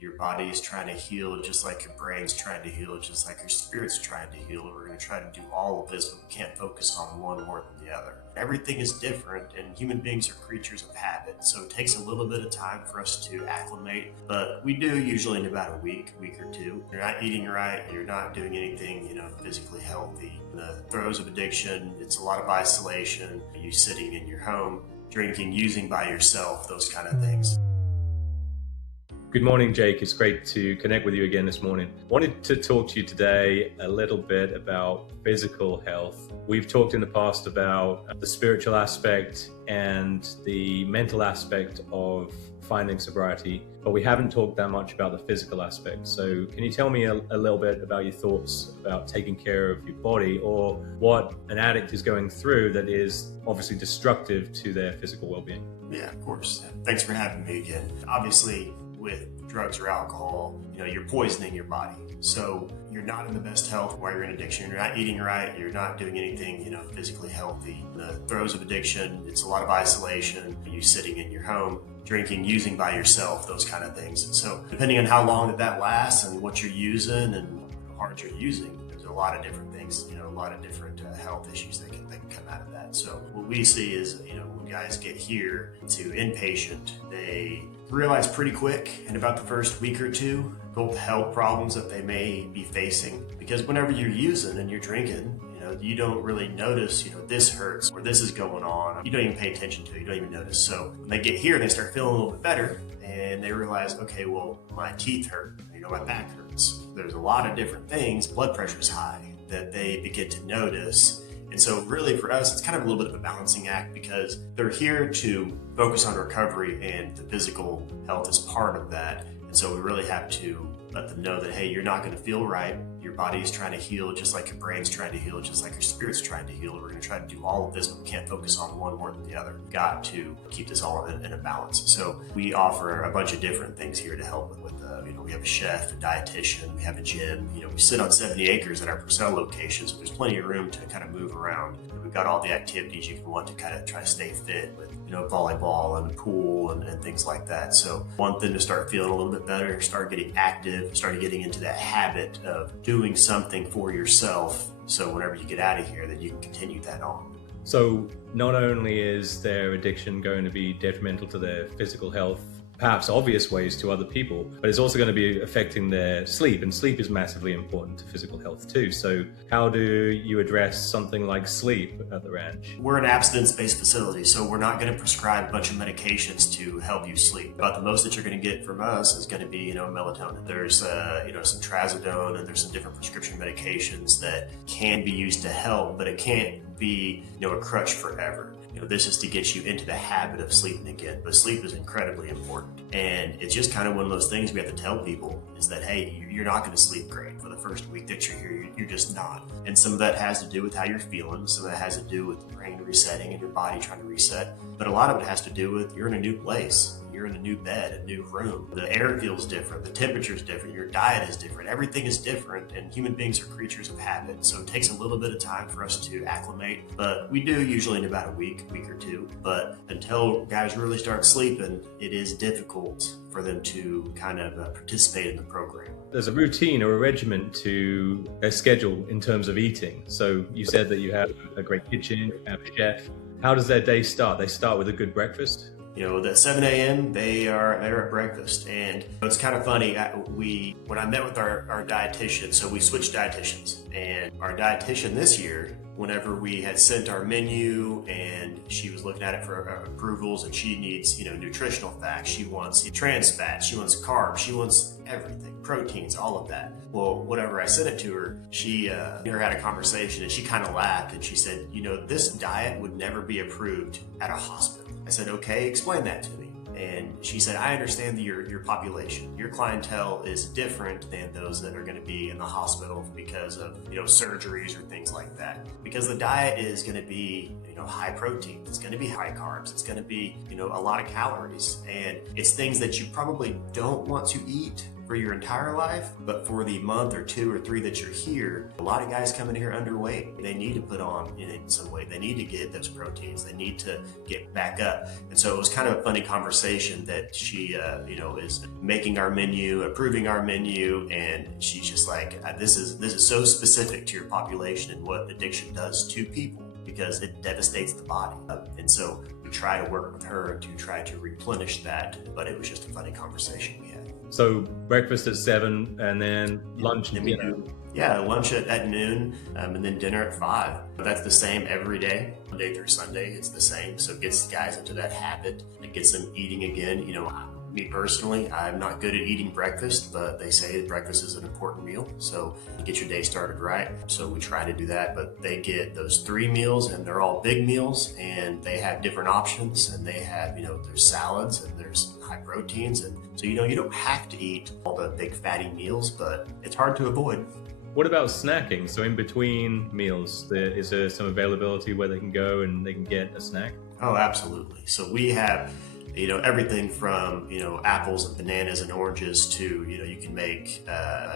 Your body is trying to heal just like your brain's trying to heal, just like your spirit's trying to heal. We're going to try to do all of this, but we can't focus on one more than the other. Everything is different, and human beings are creatures of habit, so it takes a little bit of time for us to acclimate, but we do usually in about a week or two. You're not eating right, you're not doing anything, physically healthy. In the throes of addiction, it's a lot of isolation, you sitting in your home, drinking, using by yourself, those kind of things. Good morning, Jake. It's great to connect with you again this morning. Wanted to talk to you today a little bit about physical health. We've talked in the past about the spiritual aspect and the mental aspect of finding sobriety, but we haven't talked that much about the physical aspect. So can you tell me a little bit about your thoughts about taking care of your body, or what an addict is going through that is obviously destructive to their physical well-being? Yeah, of course. Thanks for having me again. Obviously, with drugs or alcohol, you're poisoning your body. So you're not in the best health while you're in addiction. You're not eating right. You're not doing anything, physically healthy. In the throes of addiction, it's a lot of isolation. You sitting in your home, drinking, using by yourself, those kind of things. So depending on how long that lasts and what you're using and how hard you're using, there's a lot of different things, a lot of different health issues that can come out of that. So what we see is, when guys get here to inpatient, they realize pretty quick in about the first week or two both health problems that they may be facing, because whenever you're using and you're drinking, you don't really notice, this hurts or this is going on. You don't even pay attention to it. You don't even notice. So when they get here, they start feeling a little bit better and they realize, okay, well, my teeth hurt, my back hurts. There's a lot of different things. Blood pressure is high that they begin to notice. And so really for us, it's kind of a little bit of a balancing act, because they're here to focus on recovery and the physical health is part of that. And so we really have to let them know that, hey, you're not going to feel right. Your body is trying to heal just like your brain's trying to heal, just like your spirit's trying to heal. We're going to try to do all of this, but we can't focus on one more than the other. We've got to keep this all in a balance. So we offer a bunch of different things here to help with we have a chef, a dietitian, we have a gym. We sit on 70 acres at our Purcell location, so there's plenty of room to kind of move around. We've got all the activities you can want to kind of try to stay fit with, volleyball and pool and things like that. So want them to start feeling a little bit better, start getting active, start getting into that habit of doing something for yourself. So whenever you get out of here, that you can continue that on. So not only is their addiction going to be detrimental to their physical health, perhaps obvious ways to other people, but it's also going to be affecting their sleep, and sleep is massively important to physical health too. So how do you address something like sleep at the ranch? We're an abstinence-based facility, so we're not going to prescribe a bunch of medications to help you sleep. About the most that you're going to get from us is going to be, melatonin. There's, some trazodone, and there's some different prescription medications that can be used to help, but it can't be, a crutch forever. This is to get you into the habit of sleeping again, but sleep is incredibly important. And it's just kind of one of those things we have to tell people is that, hey, you're not going to sleep great for the first week that you're here. You're just not. And some of that has to do with how you're feeling. Some of that has to do with the brain resetting and your body trying to reset. But a lot of it has to do with you're in a new place. You're in a new bed, a new room. The air feels different. The temperature is different. Your diet is different. Everything is different. And human beings are creatures of habit. So it takes a little bit of time for us to acclimate. But we do usually in about a week or two. But until guys really start sleeping, it is difficult for them to kind of participate in the program. There's a routine or a regimen to a schedule in terms of eating. So you said that you have a great kitchen, you have a chef. How does their day start? They start with a good breakfast? At 7 a.m. they're at breakfast, and it's kind of funny. When I met with our dietitian, so we switched dietitians, and our dietitian this year, whenever we had sent our menu and she was looking at it for approvals, and she needs nutritional facts, she wants trans fats, she wants carbs, she wants everything, proteins, all of that. Well, whenever I sent it to her, she had a conversation and she kind of laughed and she said, this diet would never be approved at a hospital. I said, okay, explain that to me. And she said, I understand that your population, your clientele is different than those that are going to be in the hospital because of, surgeries or things like that. Because the diet is going to be, high protein. It's going to be high carbs. It's going to be, a lot of calories. And it's things that you probably don't want to eat for your entire life, but for the month or 2 or 3 that you're here, a lot of guys come in here underweight. They need to put on in some way. They need to get those proteins. They need to get back up. And so it was kind of a funny conversation that she, is making our menu, approving our menu, and she's just like, this is so specific to your population and what addiction does to people, because it devastates the body. And so we try to work with her to try to replenish that, but it was just a funny conversation we had. So breakfast at 7 and then lunch and dinner. Yeah, lunch at noon, and then dinner at 5. That's the same every day, Monday through Sunday. It's the same. So it gets guys into that habit. It gets them eating again. Me personally, I'm not good at eating breakfast, but they say breakfast is an important meal. So you get your day started right. So we try to do that, but they get those 3 meals and they're all big meals, and they have different options, and they have, there's salads and there's high proteins. And so, you don't have to eat all the big fatty meals, but it's hard to avoid. What about snacking? So in between meals, is there some availability where they can go and they can get a snack? Oh, absolutely. So we have everything from, apples and bananas and oranges to, you can make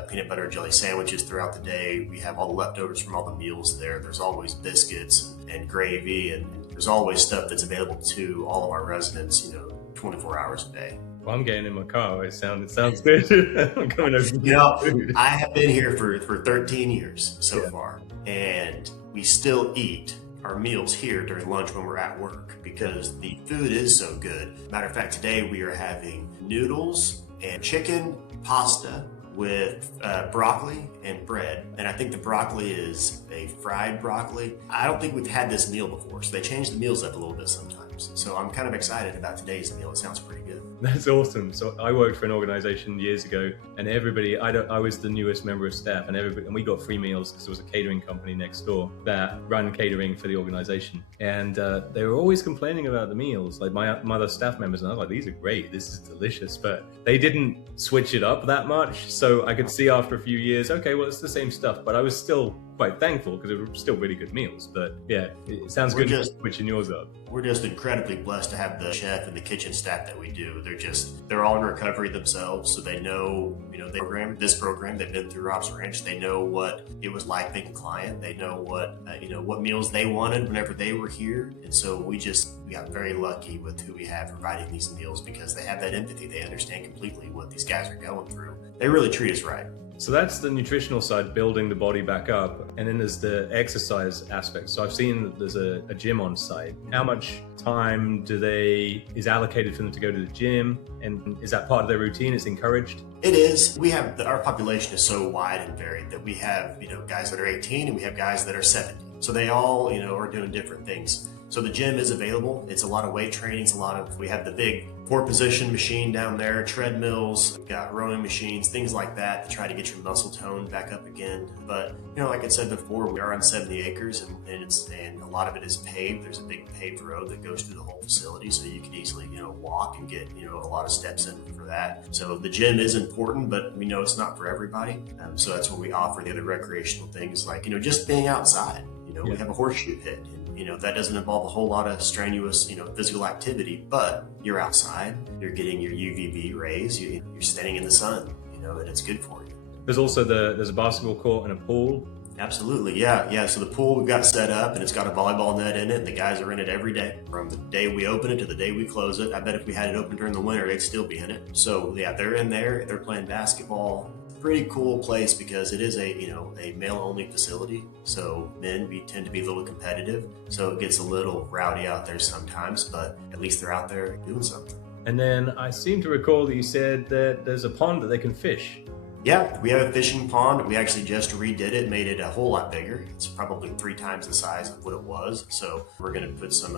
peanut butter and jelly sandwiches throughout the day. We have all the leftovers from all the meals there. There's always biscuits and gravy, and there's always stuff that's available to all of our residents, 24 hours a day. Well, I'm getting in my car. It sounds good. I'm coming over to get food. I have been here for 13 years so far, and we still eat our meals here during lunch when we're at work because the food is so good. Matter of fact, today we are having noodles and chicken pasta with broccoli and bread. And I think the broccoli is a fried broccoli. I don't think we've had this meal before, so they change the meals up a little bit sometimes. So I'm kind of excited about today's meal. It sounds pretty good. That's awesome. So I worked for an organization years ago, and everybody, I was the newest member of staff, and we got free meals because there was a catering company next door that ran catering for the organization. And they were always complaining about the meals, like my other staff members, and I was like, these are great, this is delicious, but they didn't switch it up that much. So I could see after a few years, okay, well, it's the same stuff, but I was still quite thankful because it were still really good meals. But yeah, it sounds good switching yours up. We're just incredibly blessed to have the chef and the kitchen staff that we do. They're all in recovery themselves, so they know, this program, they've been through Rob's Ranch. They know what it was like being a client. They know what meals they wanted whenever they were here. And so we got very lucky with who we have providing these meals because they have that empathy. They understand completely what these guys are going through. They really treat us right. So that's the nutritional side, building the body back up. And then there's the exercise aspect. So I've seen that there's a gym on site. How much time is allocated for them to go to the gym? And is that part of their routine? It's encouraged? It is. Our population is so wide and varied that we have, guys that are 18 and we have guys that are 70. So they all, are doing different things. So the gym is available. It's a lot of weight training. We have the big 4-position machine down there, treadmills, we've got rowing machines, things like that to try to get your muscle tone back up again. But, like I said before, we are on 70 acres and a lot of it is paved. There's a big paved road that goes through the whole facility. So you could easily, walk and get, a lot of steps in for that. So the gym is important, but we know it's not for everybody. So that's where we offer the other recreational things like, just being outside. We have a horseshoe pit. That doesn't involve a whole lot of strenuous, physical activity, but you're outside, you're getting your UVB rays, you're standing in the sun, and it's good for you. There's also there's a basketball court and a pool. Absolutely, yeah. So the pool we've got set up, and it's got a volleyball net in it, and the guys are in it every day. From the day we open it to the day we close it. I bet if we had it open during the winter, they'd still be in it. So yeah, they're in there, they're playing basketball. Pretty cool place because it is a male-only facility. So men, we tend to be a little competitive. So it gets a little rowdy out there sometimes, but at least they're out there doing something. And then I seem to recall that you said that there's a pond that they can fish. Yeah, we have a fishing pond. We actually just redid it, made it a whole lot bigger. It's probably 3 times the size of what it was. So we're going to put some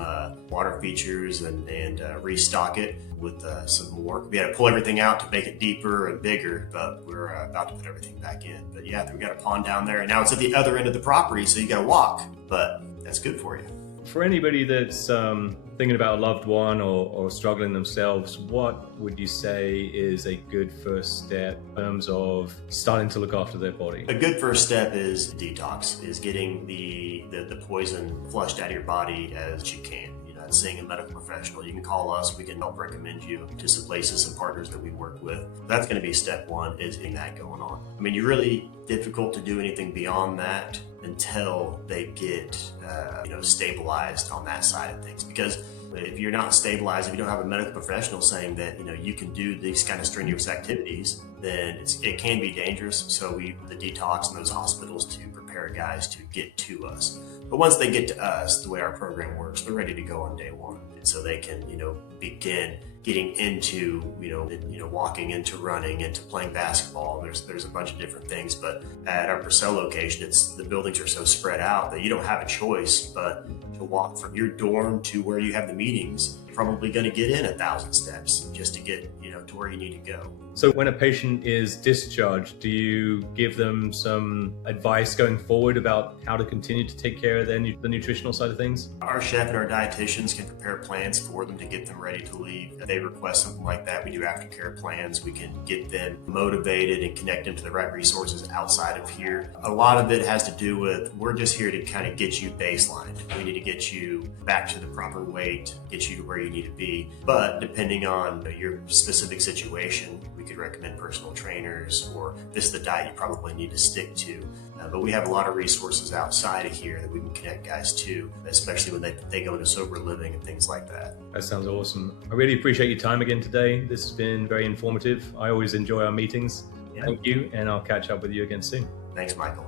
water features and restock it with some more. We had to pull everything out to make it deeper and bigger, but we're about to put everything back in. But yeah, we got a pond down there, and now it's at the other end of the property, so you got to walk, but that's good for you. For anybody that's thinking about a loved one or struggling themselves, what would you say is a good first step in terms of starting to look after their body? A good first step is detox, is getting the poison flushed out of your body as you can. seeing a medical professional, you can call us. We can help recommend you to some places and partners that we work with. That's going to be step one, is getting that going on. I mean, you're really difficult to do anything beyond that until they get stabilized on that side of things, because if you're not stabilized, if you don't have a medical professional saying that you can do these kind of strenuous activities, then it can be dangerous. So the detox in those hospitals to prepare guys to get to us. But once they get to us, the way our program works, they're ready to go on day one, and so they can begin getting into walking, into running, into playing basketball. There's a bunch of different things, but at our Purcell location, the buildings are so spread out that you don't have a choice but to walk from your dorm to where you have the meetings. You're probably going to get in 1,000 steps just to get to where you need to go. So when a patient is discharged, do you give them some advice going forward about how to continue to take care of the nutritional side of things? Our chef and our dietitians can prepare plans for them to get them ready to leave. If they request something like that, we do aftercare plans. We can get them motivated and connect them to the right resources outside of here. A lot of it has to do with, we're just here to kind of get you baselined. We need to get you back to the proper weight, get you to where you need to be. But depending on your specific situation, we could recommend personal trainers, or this is the diet you probably need to stick to. But we have a lot of resources outside of here that we can connect guys to, especially when they go into sober living and things like that. That sounds awesome. I really appreciate your time again today. This has been very informative. I always enjoy our meetings. Yeah. Thank you, and I'll catch up with you again soon. Thanks, Michael.